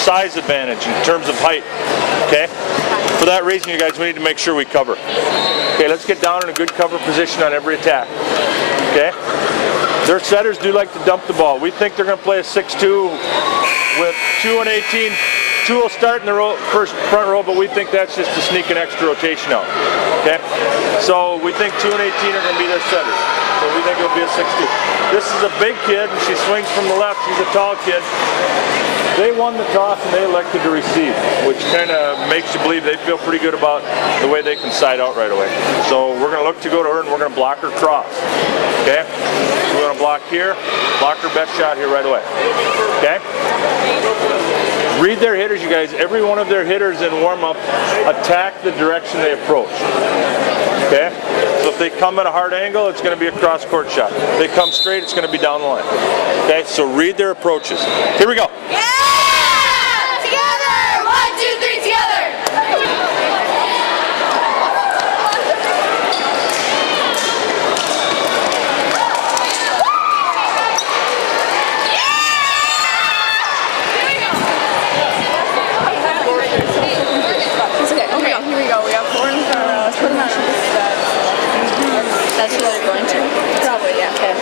Size advantage in terms of height, okay? For that reason, you guys, we need to make sure we cover. Okay, let's get down in a good cover position on every attack, okay? Their setters do like to dump the ball. We think they're going to play a 6-2 with 2 and 18. 2 will start in the first front row, but we think that's just to sneak an extra rotation out, okay? So we think 2 and 18 are going to be their setters. So we think it'll be a 6-2. This is a big kid, and she swings from the left. She's a tall kid. They won the toss and they elected to receive, which kind of makes you believe they feel pretty good about the way they can side out right away. So we're going to look to go to her and we're going to block her cross. Okay? So we're going to block here, block her best shot here right away. Okay? Read their hitters, you guys. Every one of their hitters in warm-up attack the direction they approach. Okay? So if they come at a hard angle, it's going to be a cross-court shot. If they come straight, it's going to be down the line. Okay? So read their approaches. Here we go. Yeah! Together! 1, 2, 3, together! Okay, here we go. We have 4 in front of us. Put them out. That's what they're going to? Probably, yeah. Okay.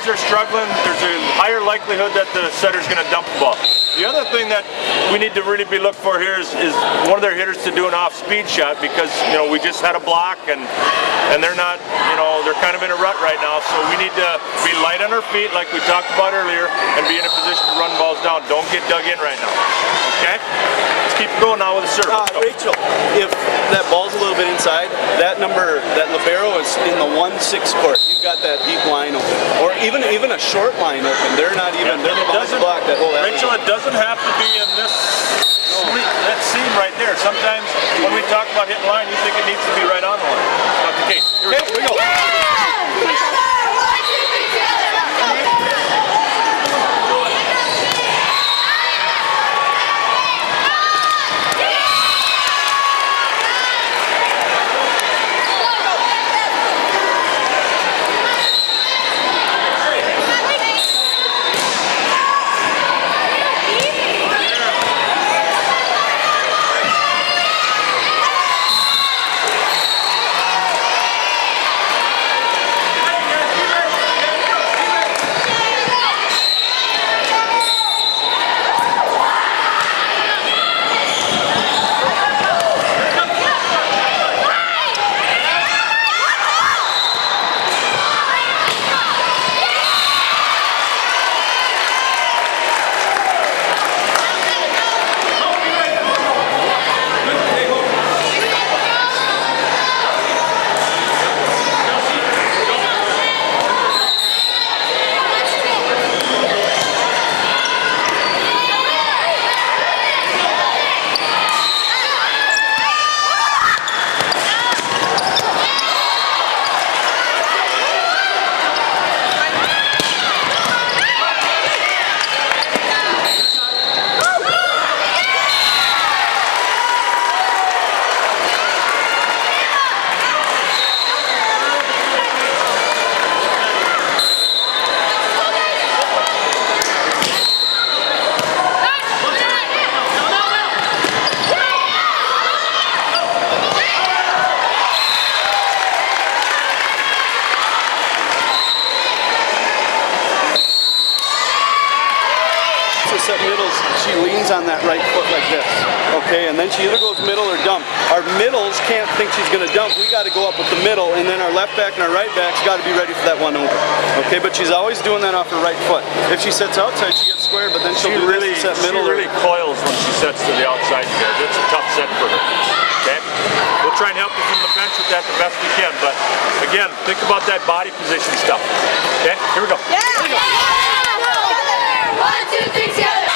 Are struggling, there's a higher likelihood that the setter's going to dump the ball. The other thing that we need to really be looking for here is one of their hitters to do an off-speed shot, because we just had a block and they're not, they're kind of in a rut right now. So we need to be light on our feet, like we talked about earlier, and be in a position to run balls down. Don't get dug in right now. Okay? Let's keep going now with the serve. Rachel, if that ball's a little bit inside, that libero is in the 1-6 court. You've got that deep line open, or even a short line open. They're not even. They're the block that whole. Rachel, it doesn't have to be in this talk about hitting line, you think it needs to be right on the line. Not the case. Here we go. Set middles, she leans on that right foot like this, okay, and then she either goes middle or dump. Our middles can't think she's going to dump. We got to go up with the middle, and then our left back and our right back's got to be ready for that one over, okay, but she's always doing that off her right foot. If she sets outside, she gets squared, but then she'll do this to set middle. She really coils when she sets to the outside there. That's a tough set for her, okay? We'll try and help you from the bench with that the best we can, but again, think about that body position stuff, okay? Here we go. Yeah! Here we go. Yeah! 1, 2, 3, together!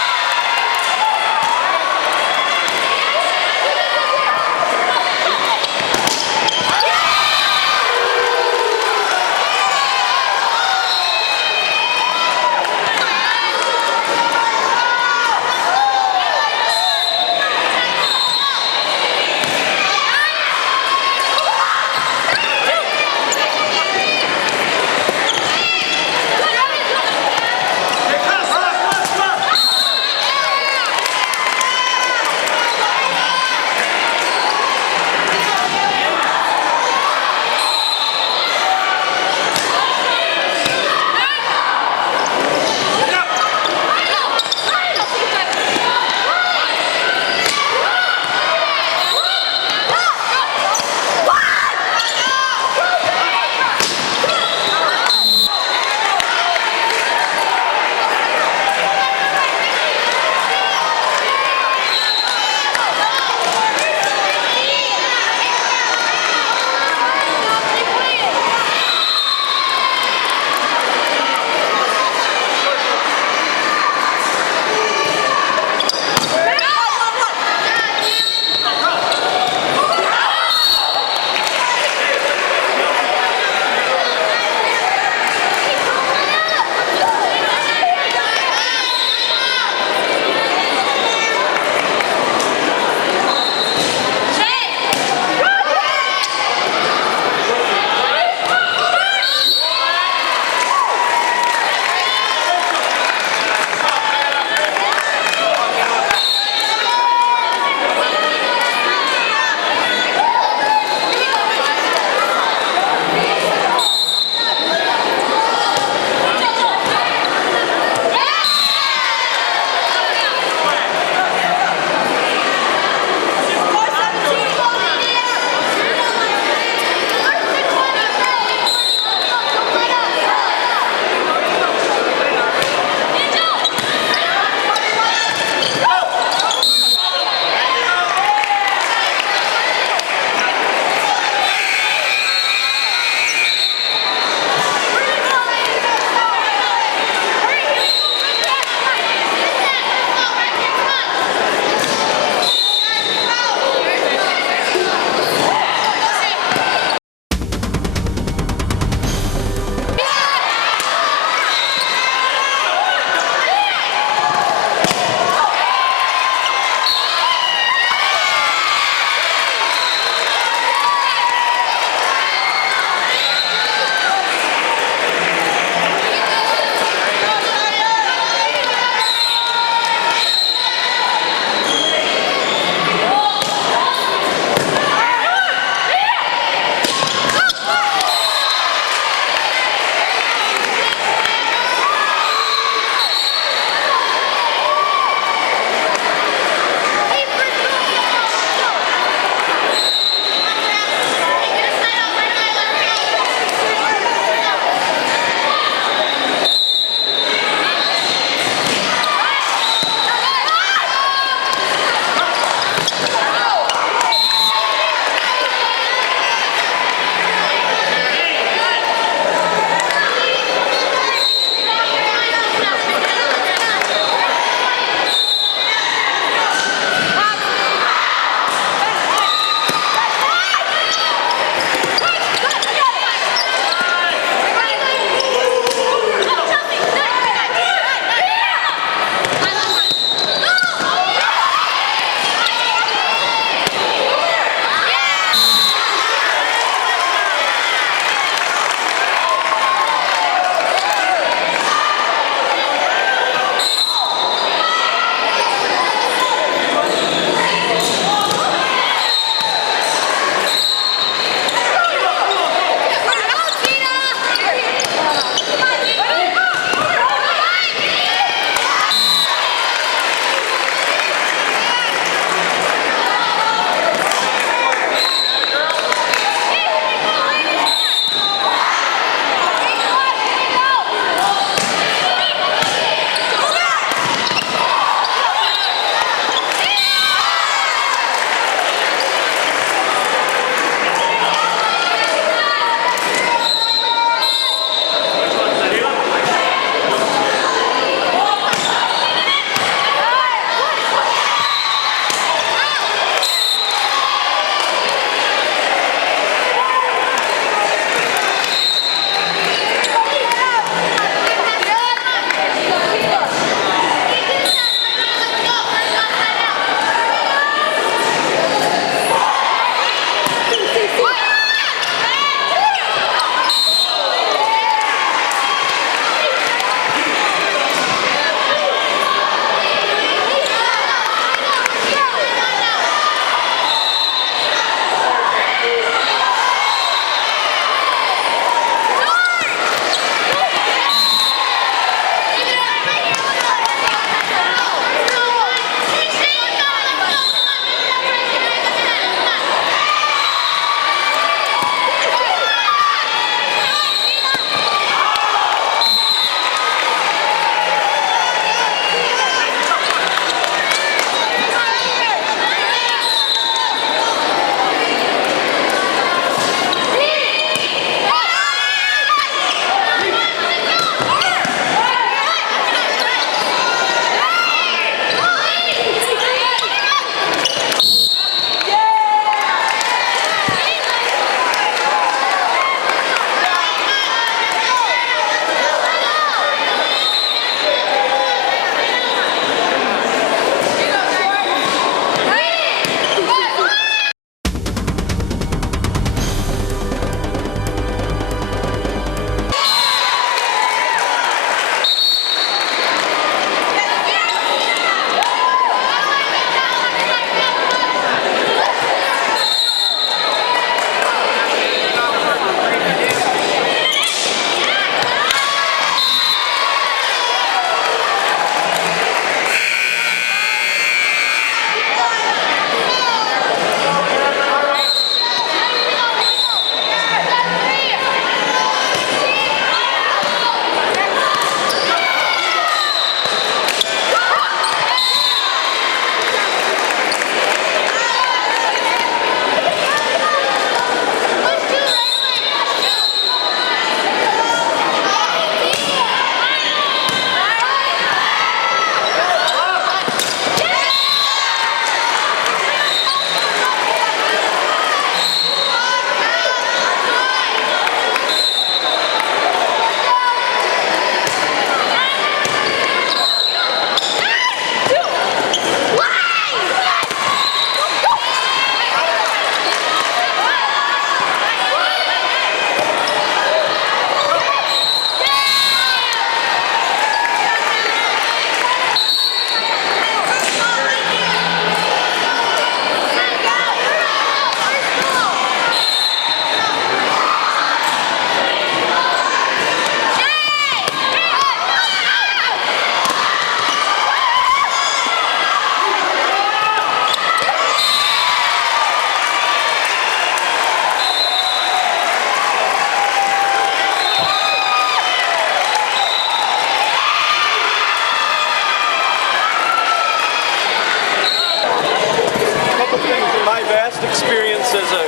experience as a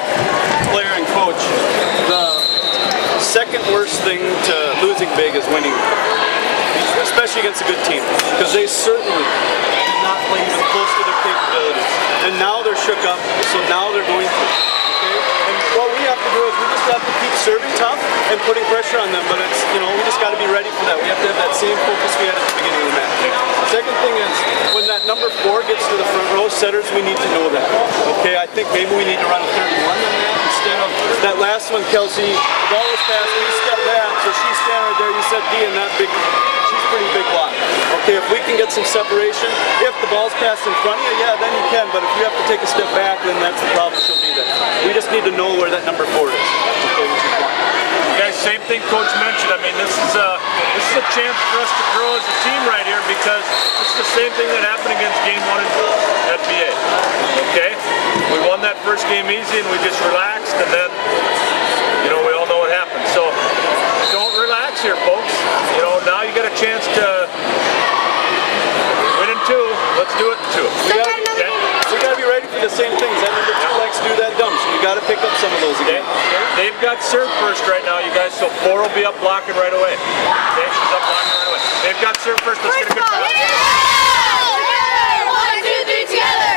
player and coach, the second worst thing to losing big is winning, especially against a good team, because they certainly did not play even close to their capabilities. And now they're shook up, so now they're going to. Okay? And what we have to do is we just have to keep serving tough and putting pressure on them, but it's, we just got to be ready for that. We have to have that same focus we had at the beginning of the match. The second thing is, when that number 4 gets to the front row, setters, we need to know that. Okay, I think maybe we need to run a 31 on that instead of that last one, Kelsey. The ball was passed, we step back, so she's standing right there. You said D in that big, she's pretty big block. Okay, if we can get some separation, if the ball's passed in front of you, yeah, then you can. But if you have to take a step back, then that's the problem. She'll be there. We just need to know where that number 4 is. Guys, same thing Coach mentioned. I mean, this is a chance for us to grow as a team right here, because it's the same thing that happened against game 1 in FBA. Okay, we won that first game easy, and we just relaxed, and then we all know what happened. So don't relax here, folks. Now you got a chance to win in 2. Let's do it in 2. We gotta be ready for the same things. That number 2 likes to do that dump, so we gotta pick up some of those again. They've got serve first right now, you guys, so 4 will be up blocking right away. Okay, she's up blocking right away. They've got serve first. Let's get a good pass. Together! 1, 2, 3, together!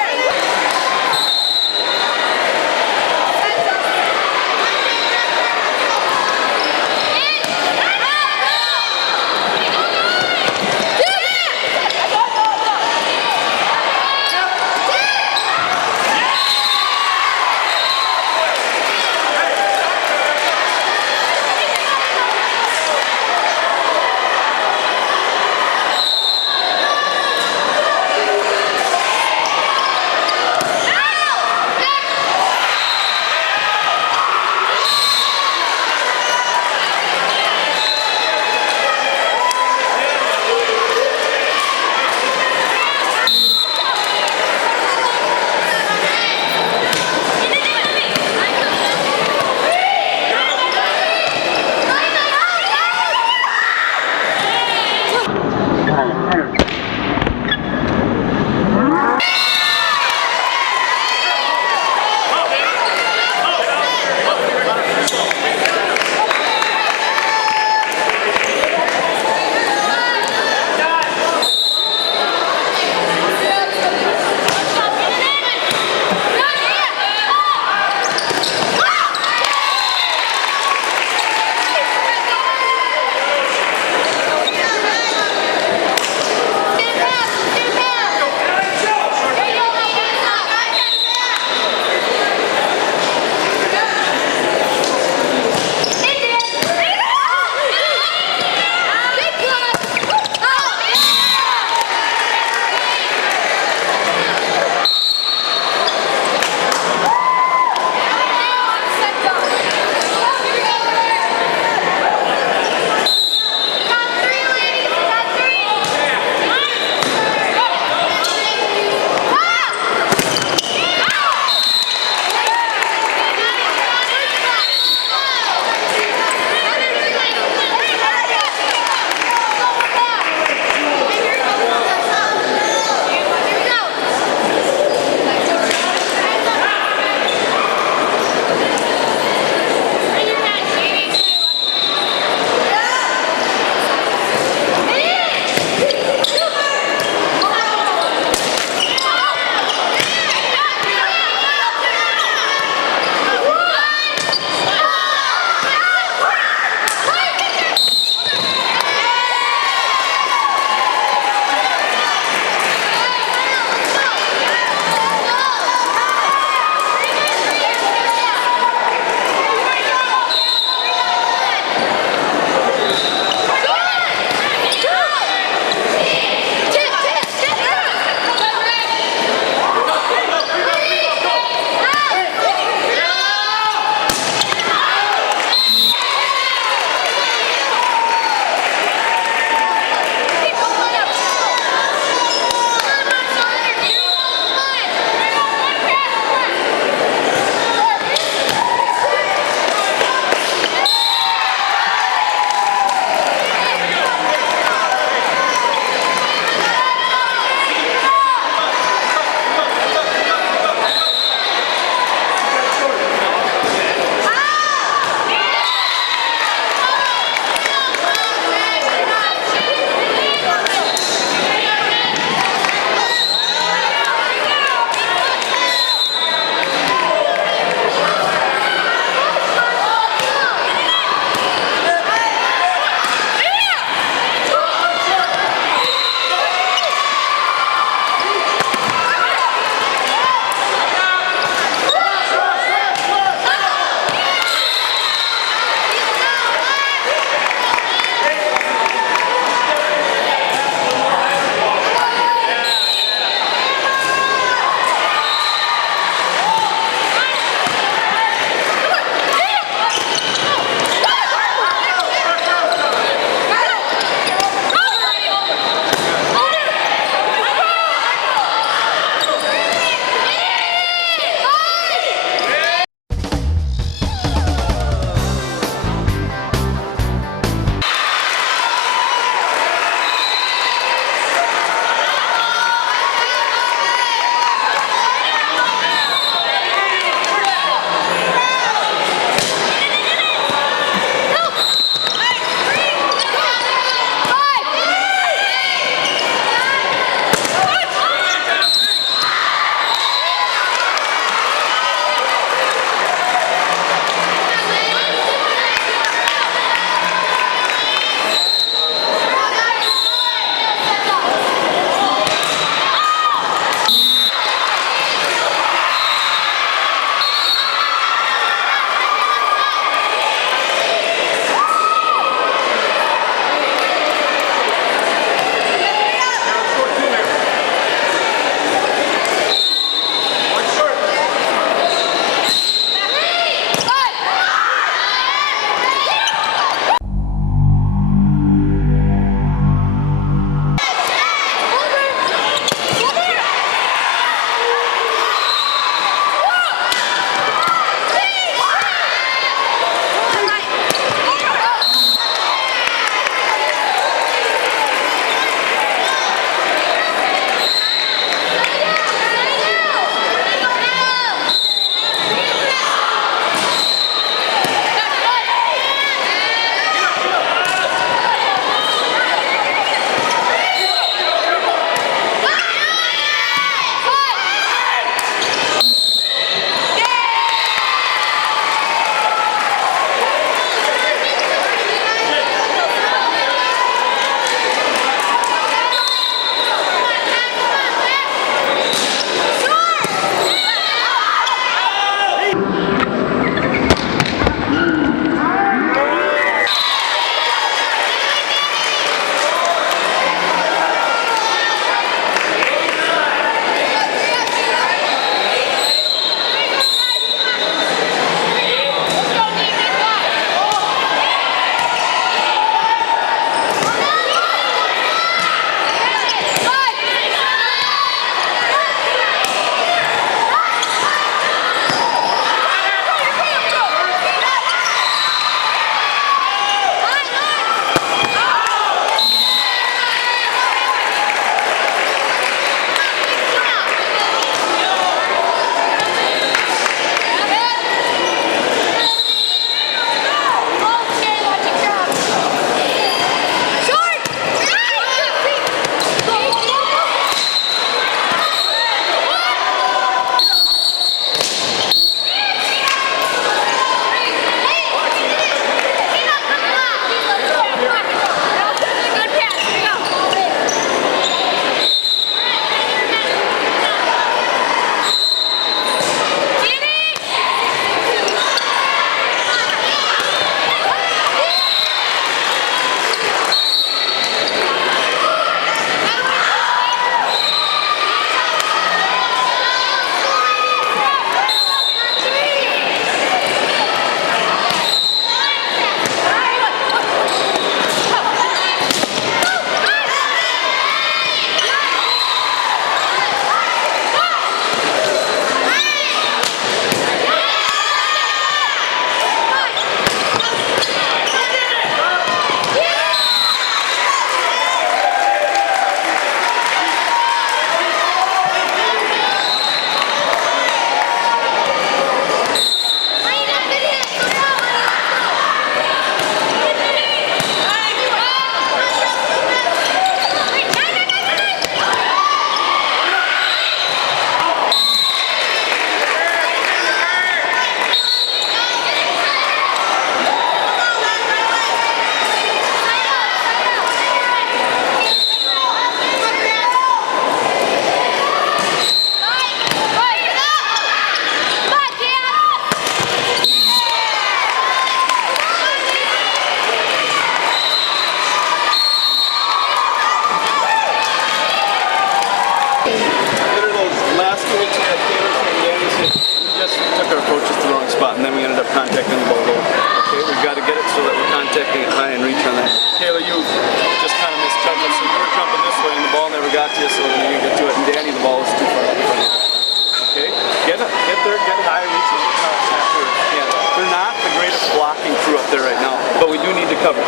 cover.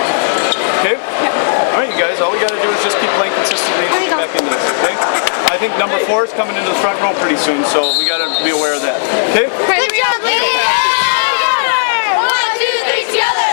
Okay? All right, you guys, all we got to do is just keep playing consistently and get back into this, okay? I think number 4 is coming into the front row pretty soon, so we got to be aware of that. Okay? Good job, ladies! 1, 2, 3, together!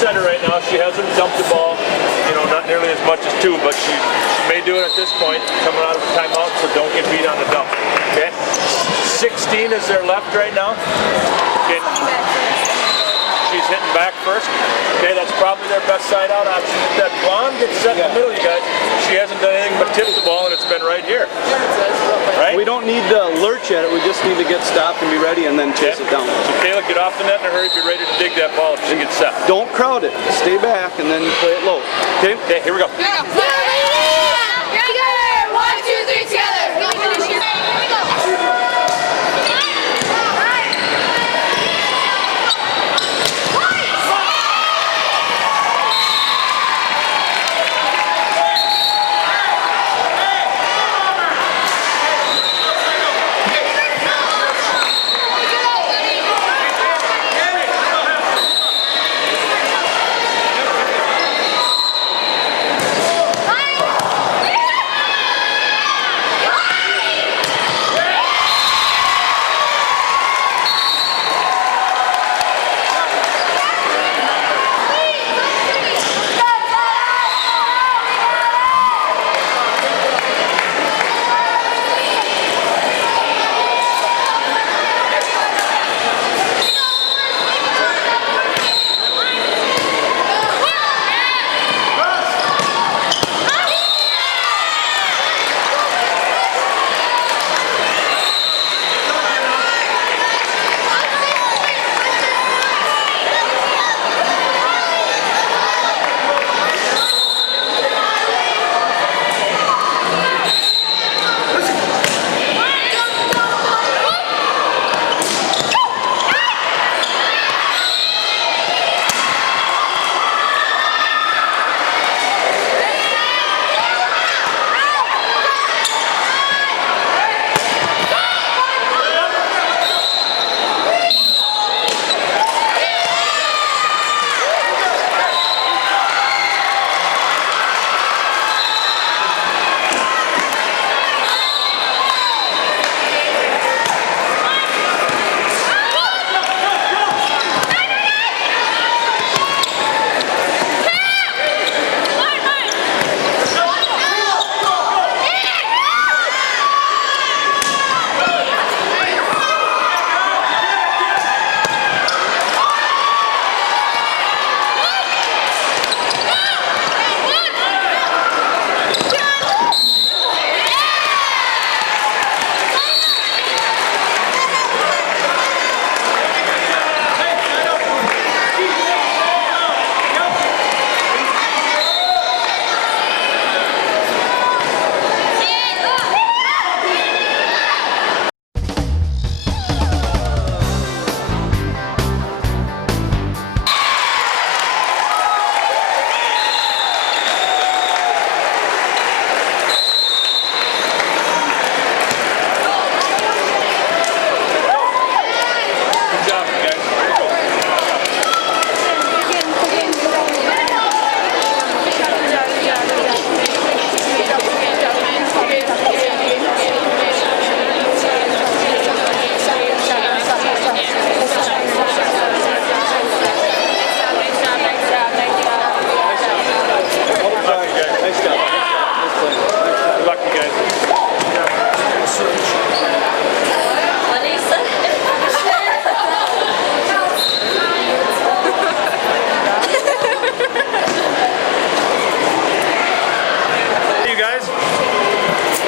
setter right now. She hasn't dumped the ball, you know, not nearly as much as 2, but she may do it at this point, coming out of the timeout, so don't get beat on the dump. Okay? 16 is their left right now. Okay. She's hitting back first. Okay, that's probably their best side out option. If that bomb gets set in the middle, you guys, she hasn't done anything but tip the ball, and it's been right here. Right? We don't need to lurch at it. We just need to get stopped and be ready and then chase it down. So Kayla, get off the net in a hurry. Be ready to dig that ball if she gets set. Don't crowd it. Stay back and then play it low. Okay? Okay, here we go. Together! 1, 2, 3, together!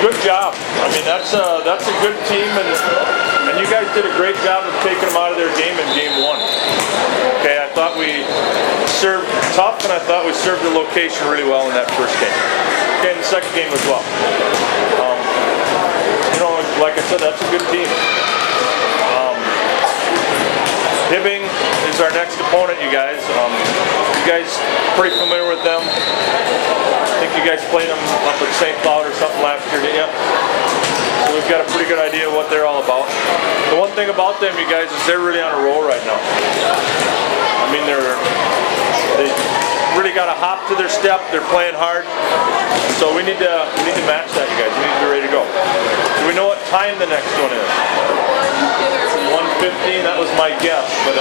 Good job. I mean, that's a good team, and you guys did a great job of taking them out of their game in game 1. Okay, I thought we served tough, and I thought we served the location really well in that first game. Okay, and the second game as well. You know, like I said, that's a good team. Hibbing is our next opponent, you guys. You guys pretty familiar with them. I think you guys played them up at St. Cloud or something last year, didn't you? So we've got a pretty good idea of what they're all about. The one thing about them, you guys, is they're really on a roll right now. I mean, they really got a hop to their step. They're playing hard. So we need to match that, you guys. We need to be ready to go. Do we know what time the next one is? 1:15. That was my guess, but.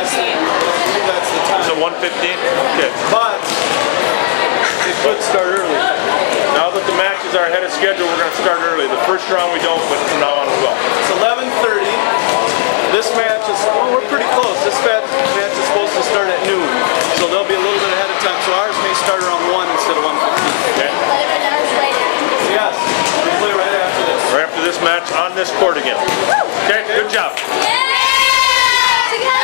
that's the time. So 1:15? Okay. But it could start early. Now that the matches are ahead of schedule, we're going to start early. The first round we don't, but from now on we will. It's 11:30. This match is, well, we're pretty close. This match is supposed to start at noon. So they'll be a little bit ahead of time. So ours may start around 1 instead of 1:15. Okay. Yes, we play right after this. Right after this match on this court again. Okay, good job. Yeah! Together!